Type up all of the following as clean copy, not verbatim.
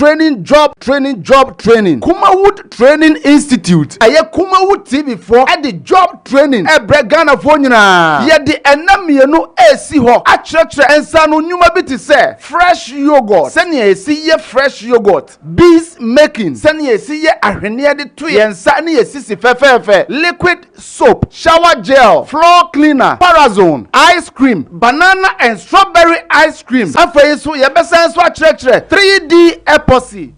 training, job training. Kumawood Training Institute. Aye Kumawood TV for at the job training. Ghana for nyina. Ye the enamienu esi ho. Achretre ensa no nyuma bi te say fresh yogurt. Send ye see ye fresh yogurt. Bees making. Send ye see ye ahwene de to ye nsa ne ye sisi fefefe. Liquid soap, shower gel, floor cleaner, parazone, ice cream, banana and strawberry ice cream. Afa so ye besen so achretre 3D epoxy.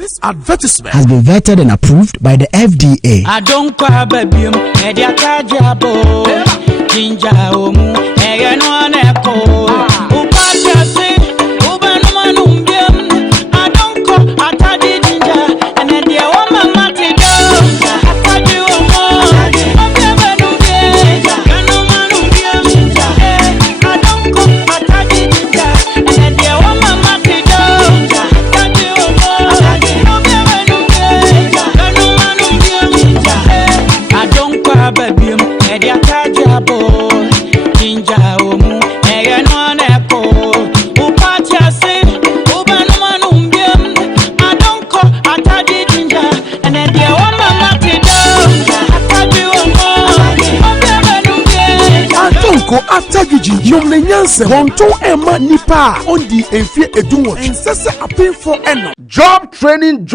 This advertisement has been vetted and approved by the FDA. I don't cry, baby. Media Kajabo, Jinja, Eyan Echo, Upati, Ubanum, I don't call, I tell you, Jinja, and then the woman Matido, I tell you more. I don't call, I tell you, Jinja, and then the woman Matido, I tell you I don't cry, baby. Media Kajabo, Jinja, Eyan Echo, Upati, Ubanum, I don't call, I tell you, Jinja, and then the woman Matido, I tell you Atonko after Gigi, Yom Nyanse, Wonton Emma Nipa, on the Enfie Edunwa, and Sessa appeal for Eno. Job training.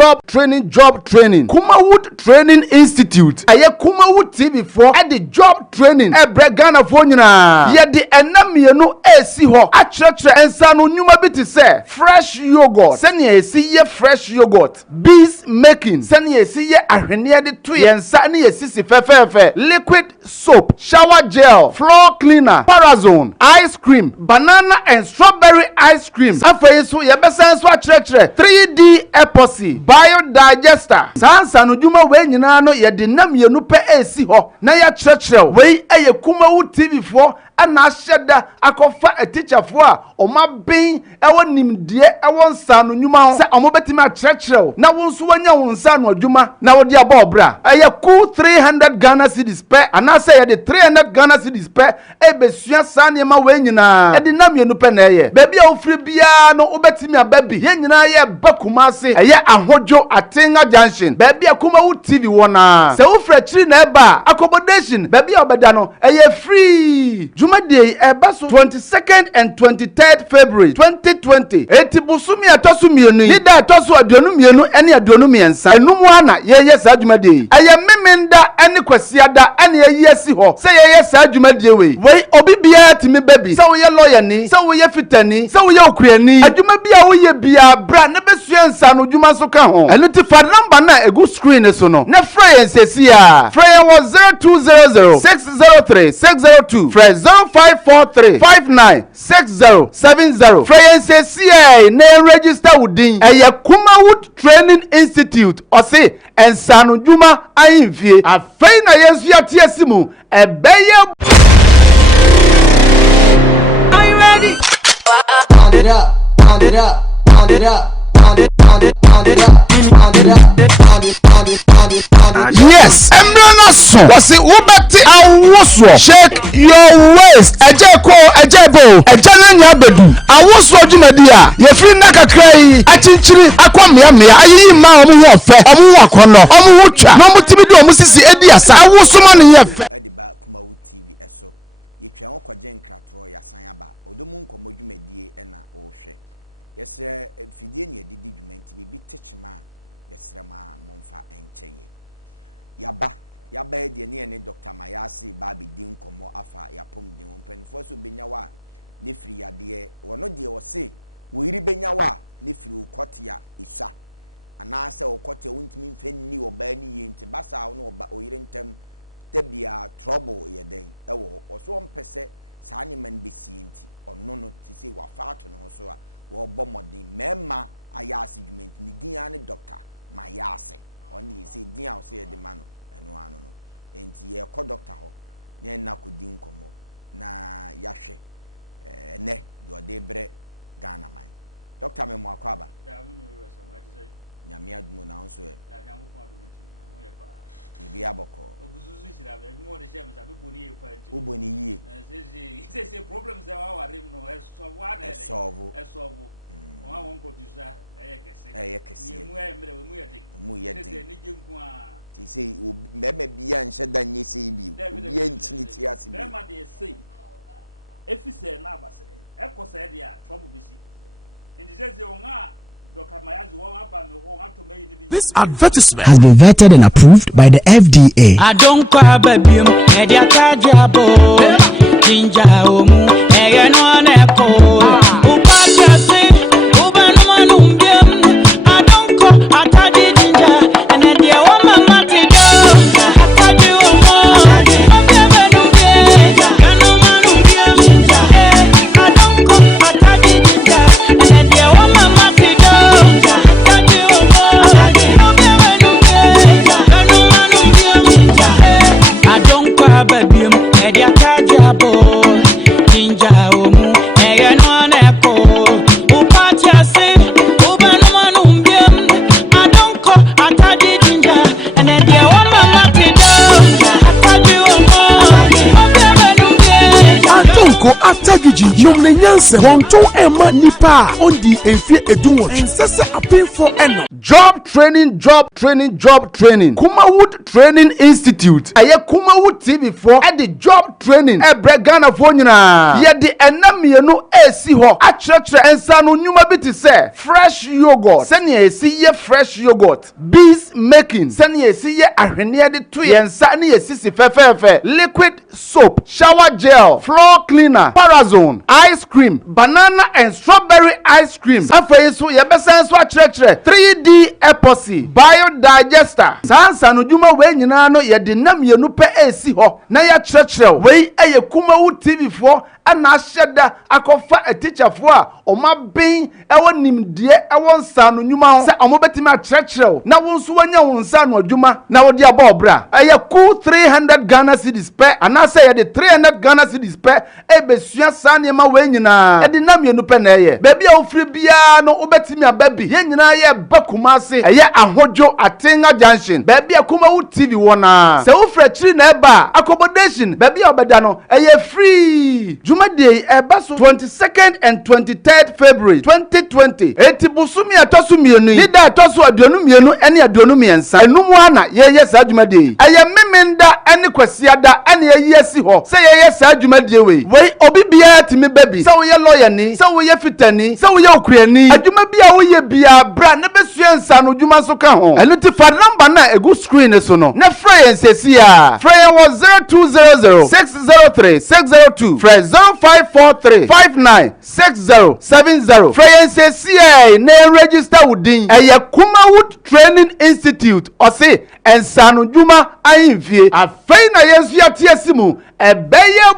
Kumawood Training Institute. Aye Kumawood TV4 at the job training. Bregana phone na. Ye the enamienu esi ho. A church ensano nyuma biti se. Fresh yogurt. Seni esi ye fresh yogurt. Bees making. Seni esi ye ahwene de to ye nsa ne esi si fefefe. Liquid soap, shower gel, floor cleaner, parazone, ice cream, banana and strawberry ice cream. Afei so ye besen so a church 3D epoxy biodigester sansa no dwuma we nyina no ye de nam ye no pe esi ho na ya kyerɛkyerɛw we eye Kumawu TV4 ana ahyɛda akɔfa a teacher fo a ɔma ben ɛwɔ nimdeɛ ɛwɔ nsa no dwuma sɛ ɔmo betimi akyerɛkyerɛw na wo nso wanya wo nsa no dwuma na wo de aba obra ɛyɛ cool 300 Ghana cedis pe ana sɛ ye de 300 Ghana cedis pe ebesua sa nneɛma we nyina ɛde nam ye no pe na ɛyɛ baabi a ofiri bia no obetimi ababi ye nyina ye bakuma ase ɛyɛ ahodwo Atenga junction baabi a Kumawu TV wona sɛ wo fra chiri na ɛba accommodation baabi a obeda no ɛyɛ free Jumadi ebaso 22nd and 23rd February 2020 eti busumi atosu mienu nida atosu aduonu mienu ene aduonu miensa enumu ana yeye saa jumadi eye memenda ene kwasiada ene yeyesi ho se yeye saa jumadi we obi bia timi baby se wo ye lawyer ni se wo ye fitani se wo ye okurani adwuma bia wo ye bia bra ne besua nsa no dwuma so ka ho eno ti fa number na egu screen so no na fra yen sesi a fra yen was 0200 603 602 fra 0543596070 Freyense CA na register wudin eye Kumawood Training Institute ose ensano dwuma ahimfie afei na yesu atiasimu ebeye. Are you ready? Pound it up, pound it up, pound it up. Yes, Emrana so was it Ubati Awoswo shake your waist ejeko ejebo ejananya bedu Awoswo jumadia ye free naka cry achinchiri akwamia mia ayi ma omu ho fe omu wakono omu ho twa no mutimi de omu sisi edi asa Awoswo ma ne ye fe. This advertisement has been vetted and approved by the FDA. I don't cry, baby. Media Kajabo, Jinja, Eyan Echo, Upati, Ubanum, I don't call, atadwiji nom ne nyanse wonton ema nipa ondi enfie edunwo ensese apinfo eno job training Kumawood Training Institute aye Kumawood TV4 at the job training Ghana for nyina ye de enamienu esi ho akyerɛkyerɛ ensa no nyuma bi te sɛ fresh yogurt sɛnea esi ye fresh yogurt bees making sɛnea esi ye ahwene de to ye nsa ne yesisi fɛfɛɛfɛ liquid soap shower gel floor cleaner parazone ice cream banana and strawberry ice cream afei so ye bɛsan so akyerɛkyerɛ 3D epoxy biodigester sansa no dwuma we nyina no ye de namienu pɛ esi ho na ya kyerɛkyerɛ we eye Kumawood TV4 ana ahyɛda akɔfa a teacher fo a ɔma ben ɛwɔ nimdeɛ ɛwɔ nsa no nnwuma ho sɛ ɔmo betimi akyerɛkyerɛw na wo nso wanya wo nsa no adwuma na wo de abɔ ɔbra ɛyɛ cool 300 Ghana cedis pɛ anaasɛ yɛde 300 Ghana cedis pɛ ɛbɛsua saa nneɛma wei nyinaa ɛde na mmienu pɛ na ɛyɛ baabi a wofiri biara no wobɛtumi aba bi yɛn nyinaa yɛ ba Kumase ɛyɛ ahodwo Atenga junction baabi a Kumawood TV wɔ na sɛ wofiri akyiri na ɛba accommodation baabi a ɔbɛda no ɛyɛ free Jumadi Ebaso 22nd and 23rd February 2020. Eti busumi atosu mienu. Nida atosu aduonu mienu eni aduonu miensa. Enumu ana ye sa Jumadi. Eye memenda eni kwesiada eni ye yesi ho. Se ye sa Jumadi we. We obi biya timi baby. Se wo ye lawyer ni, se wo ye fitani, se wo ye okuani. Adwuma bia wo ye bia bra ne besua nsa no dwuma so ka ho. Enu ti fa number na egu screen so no. Ne frɛ yen sesi a. Frɛ yen was 0200 603 602. Frɛ 0543-596070. Freyense CA na register within a Kumawood Training Institute or say and Sanu Juma Ainfie. A faina yesu ya tiesimu a beye.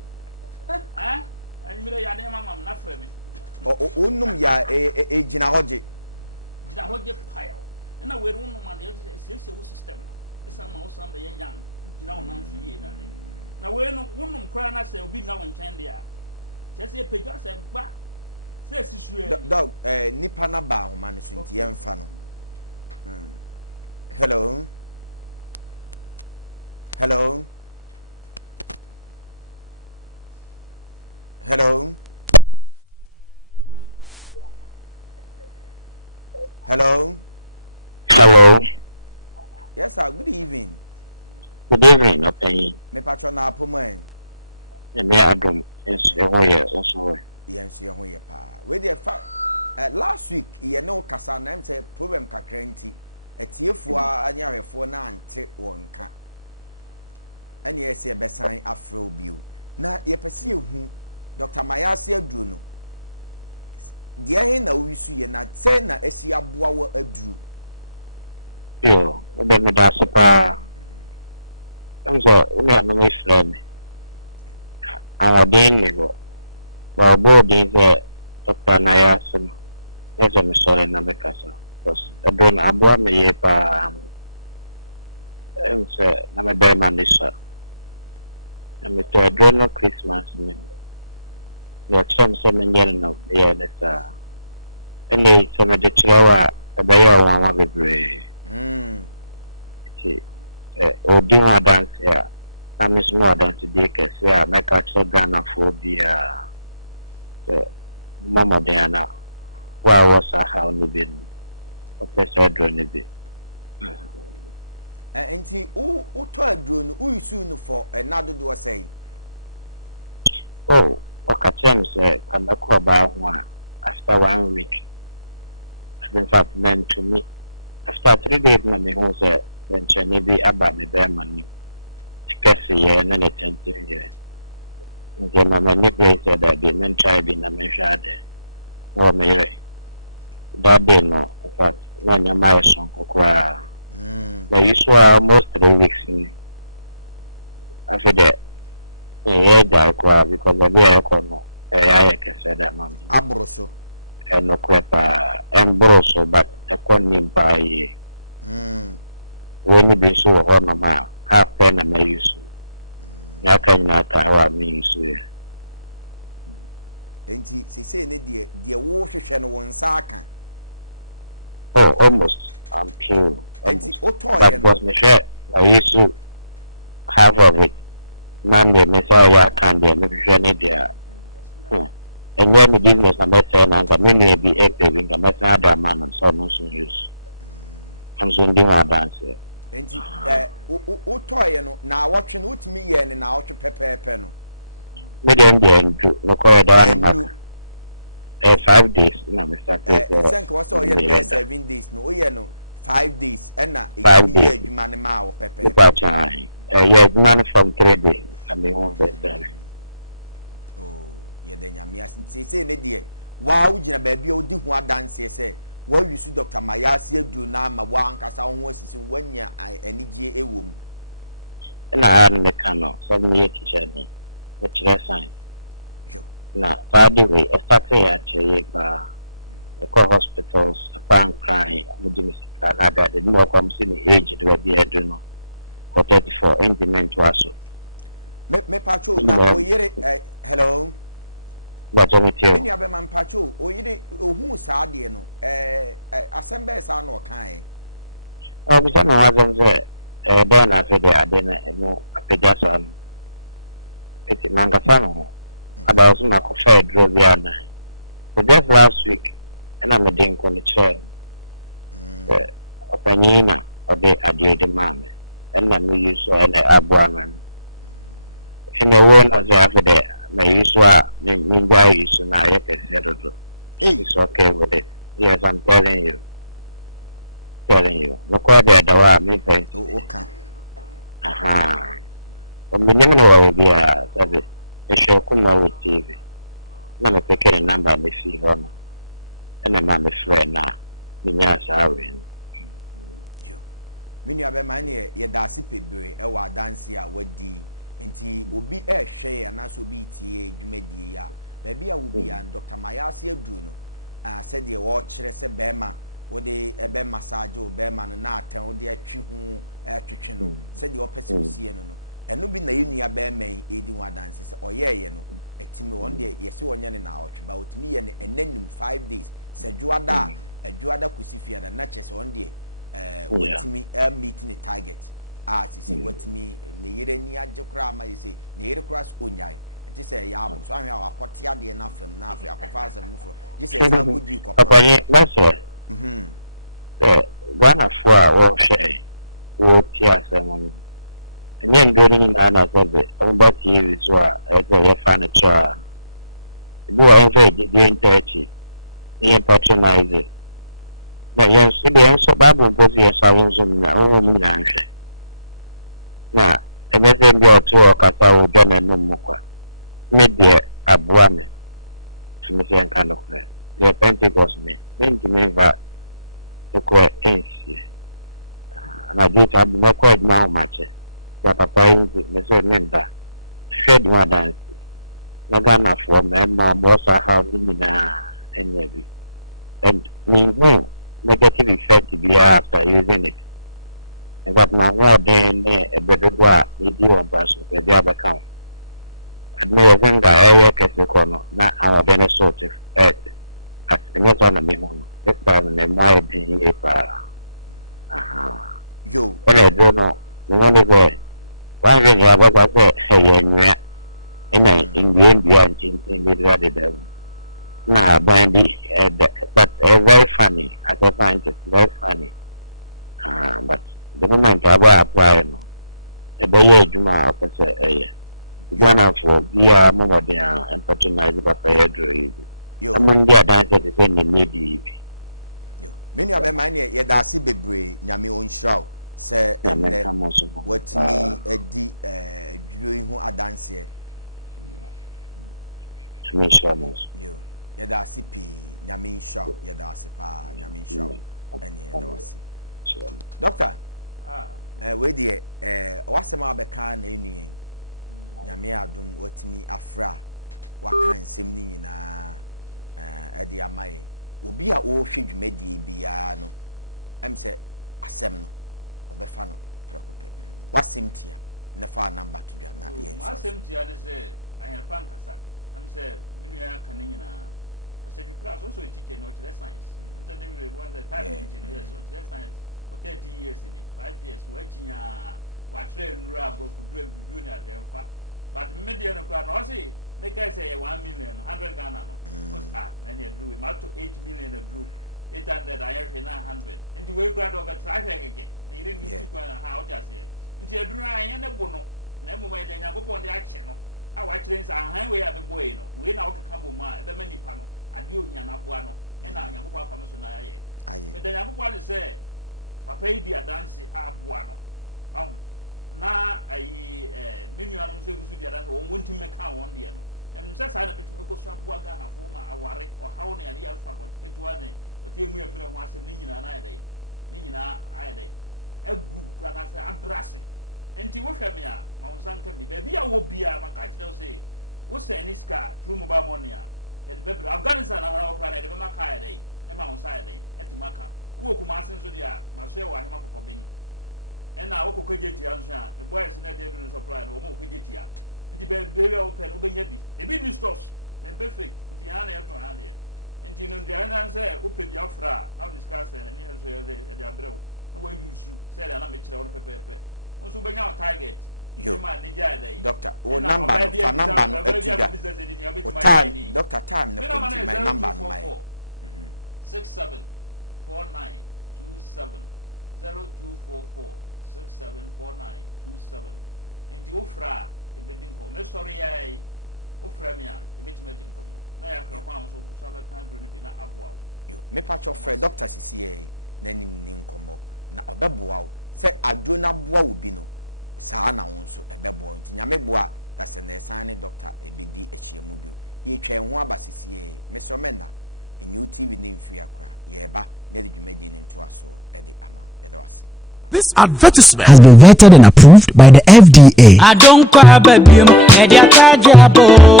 This advertisement has been vetted and approved by the FDA. I don't cry, baby. Media Tajabo,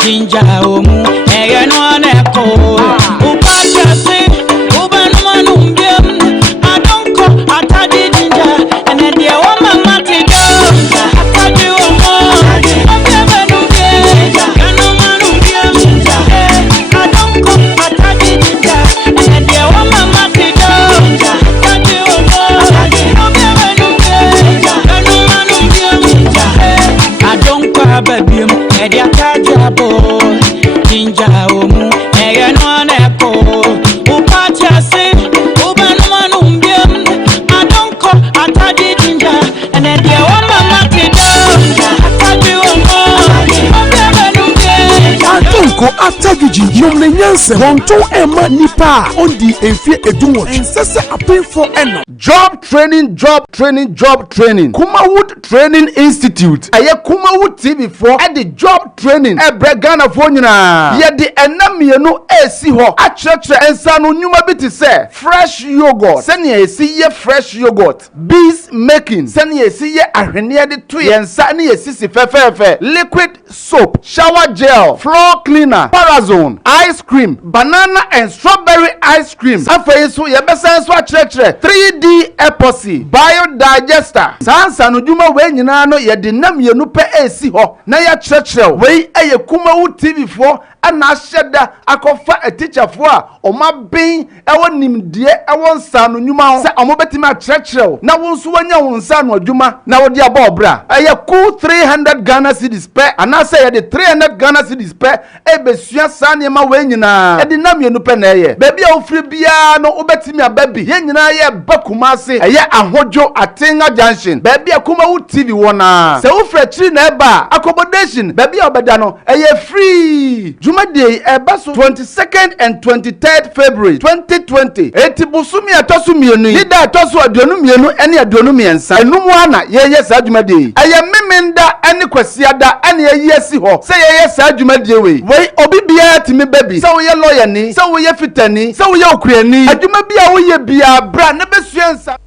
Ginger Omu, Egan Echo, Upacha say, Ubanum, I don't call, I tadi ginger, and then the woman Mati go. I tadi Omo, I don't call, I tadi ginger, and then the woman Mati go. I don't cry, baby. Media Tajabo, Ginger Omu, Egan Echo, Upacha say, Ubanum, I don't call, I tadi ginger, and then the woman Mati go. I tadi Nko atagiji yomle nyanse wonto ema nipa ondi enfie edunwo ensese apefo eno job training Kumawood Training Institute aye Kumawood TV4 at the job training ebre Ghana fo nyina ye de enamienu esi ho achechre ensa no nyuma bi te se fresh yogurt sene esi ye fresh yogurt bees making sene esi ye ahwene de to ye nsa ne esi fefefe liquid soap shower gel floor cleaner parazone ice cream banana and strawberry ice cream afei so ye besen so achechre 3D epoxy biodigester sansa no dwuma we nyina no ye de namienu pe esi ho na ye chechre we eye Kumawood TV4 ana ahyeda akofa a teacher fo a oma ben ewo nimdie ewo nsa no nyuma ho se omo betimi a chechre na wo nso wanya wo nsa no adwuma na wo de abobra eye ku 300 Ghana cedis pe ana se ye de 300 Ghana cedis pe ebesua sane ma we nyina e de namienu pe na eye baby a ofri bia no obetimi ababi ye nyina ye bakumase eye ahojo atenga junction baby a Kumawood TV wona se ofra chiri na eba accommodation baby a obeda no eye free Jumade ebaso 22nd and 23rd February 2020 etibusumi atosu mienu nida atosu aduonu mienu ene aduonu miensa enumu ana ye sa jumade eye memenda ene kwasiada ene ye si ho se ye sa jumade we obibia timi baby se wo ye lawyer ni se wo ye fitani se wo ye okurani adwuma bia wo ye bia bra na besuansa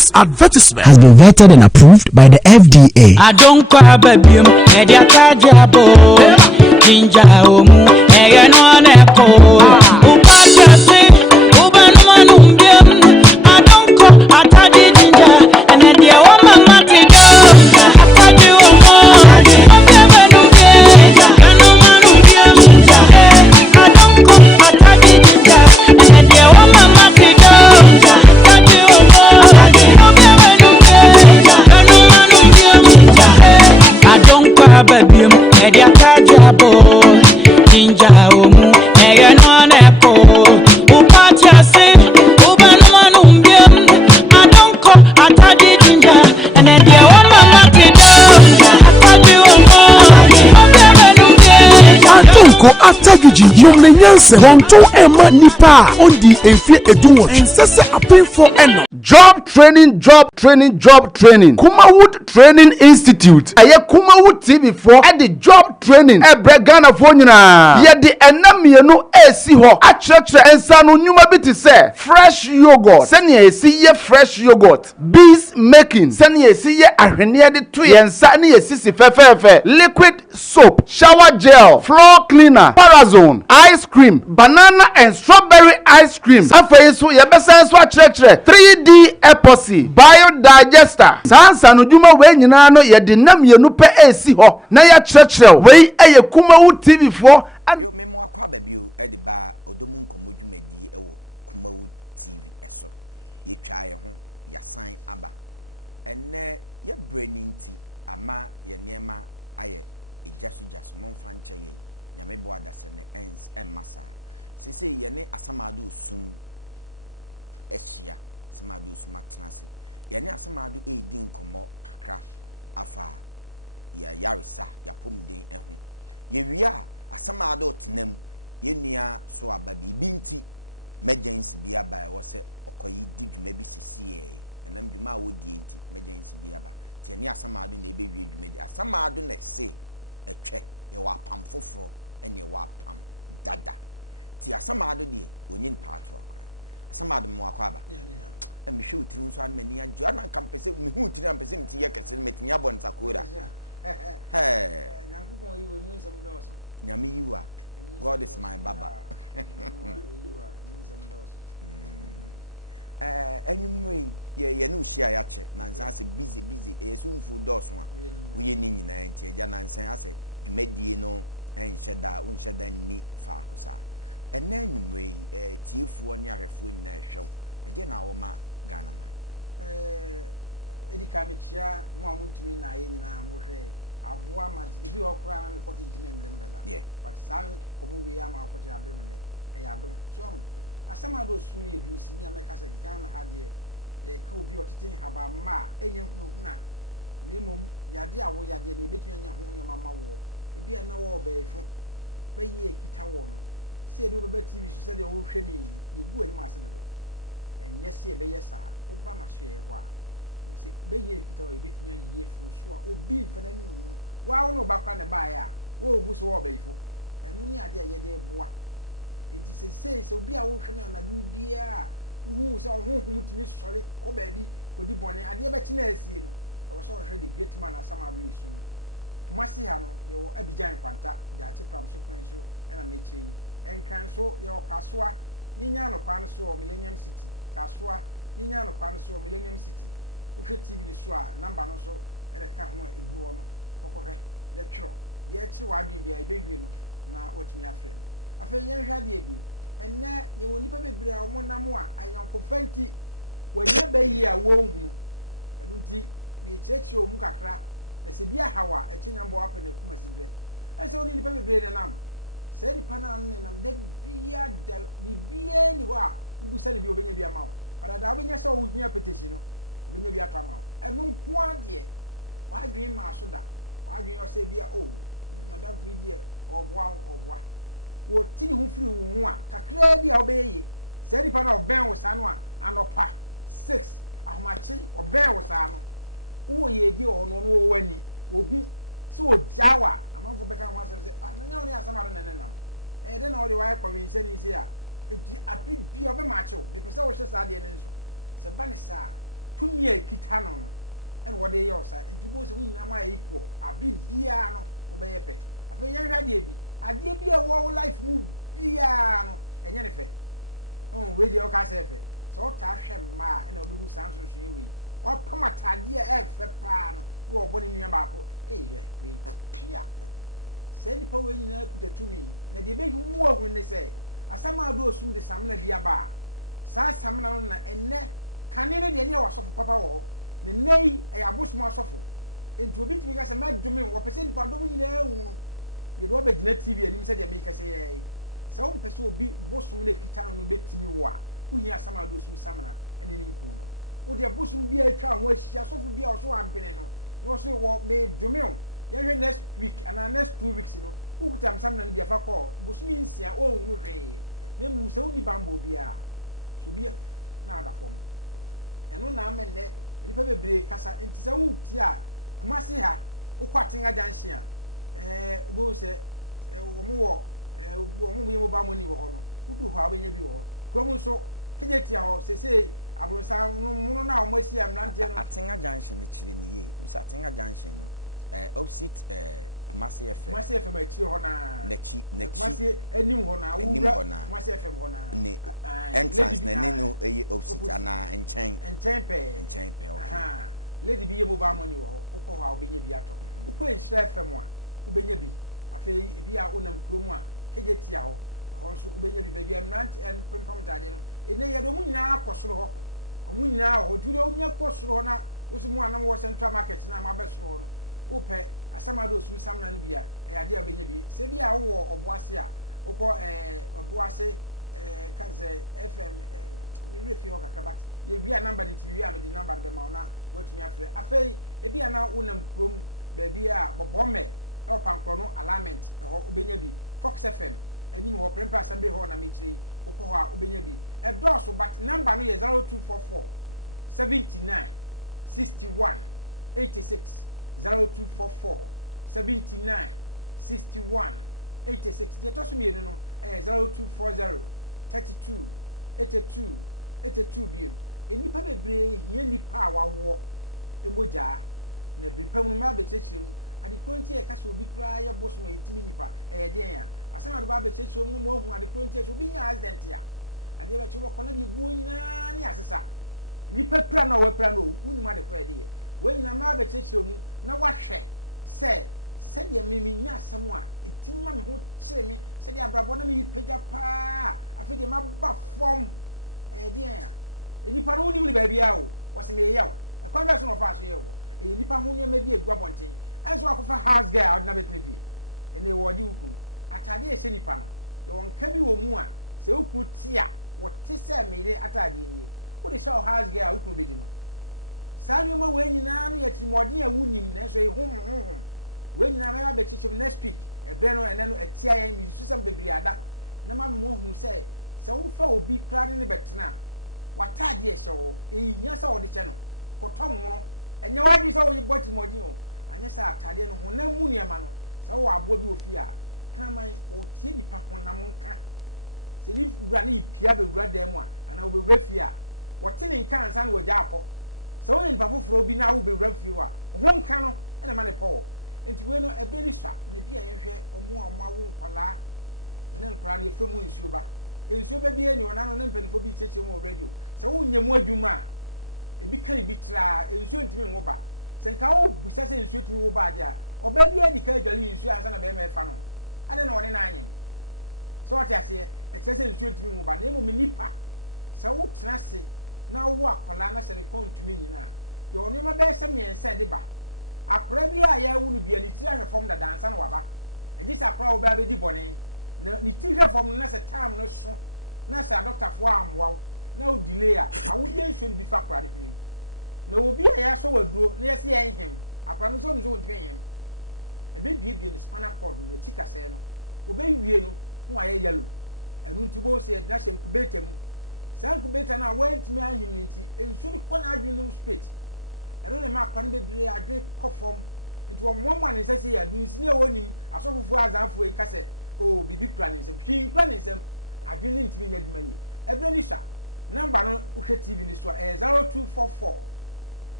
This advertisement has been vetted and approved by the FDA. I don't cry, baby. Media Tajabo, Ginger Omu, Egan Echo, Upachase, Ubanum, I don't call Atadi Ginger, and then the woman Matigo, Atadi Omo, I don't call Atadi Ginger, and then the woman Matigo, Atadi I don't cry, baby. Media Tajabo, Ginger Omu, Egan Echo, Upachase, Ubanum, I don't call Atadi Ginger, and then the woman Matigo, Atadi Nko Atagiji Yomle Nyanse Wonto Emma Nipa on the Enfie Edunwa and Sese Apinfo Eno. Job training. Kumawood Training Institute. Aye Kumawood TV for at the job training. Ebre Ghana for nyina. Ye the enamienu esi ho. Acheche ensanu nyuma biti se. Fresh yogurt. Seni esi ye fresh yogurt. Bees making. Seni esi ye ahwene de to ye nsa ne esi si fefefe. Liquid soap, shower gel, floor cleaner, parazone, ice cream, banana and strawberry ice cream. Afei so ye besa so akyerɛkyerɛ 3D epoxy, biodigester. Sansa no dwuma we nyina no ye de nam ye no pe esi ho. Na ya kyerɛkyerɛ we eye Kumawood TV for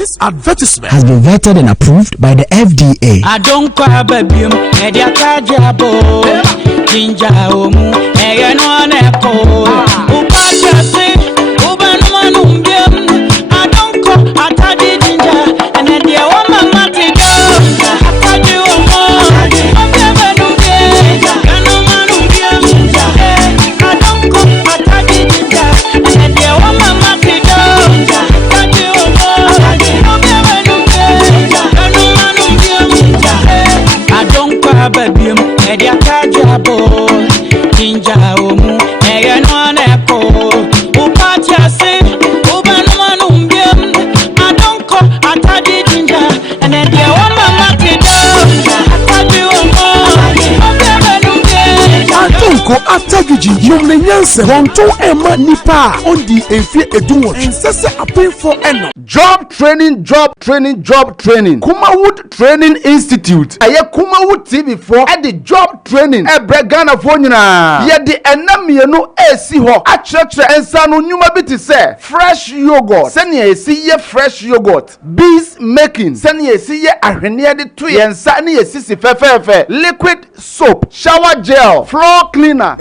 This advertisement has been vetted and approved by the FDA. I don't cry, baby. Edia Kajabo, Jinja Omu, Eyan Echo, Upacha say, Ubanum, I don't call Atadi Jinja, and Edia Woman Matigo, Atadi Omo, I don't call Atadi Jinja, and Edia Woman Matigo, Atadi I don't cry, baby. Edia Kajabo, Jinja Omu, Eyan Echo, Upacha say, Ubanum, I don't call Atadi Jinja, and Edia Woman Matigo, Atadi Nko atagiji yomle nyanse wonto ema nipa ondi enfie edunwo ensese apefo eno job training Kumawood Training Institute aye Kumawood TV4 at the job training Ghana for nyina ye de enamienu esi ho achechre ensa no nyuma bi te se fresh yogurt sene esi ye fresh yogurt bees making sene esi ye ahwene de to ye nsa ne esi si fefefe liquid soap shower gel floor cleaner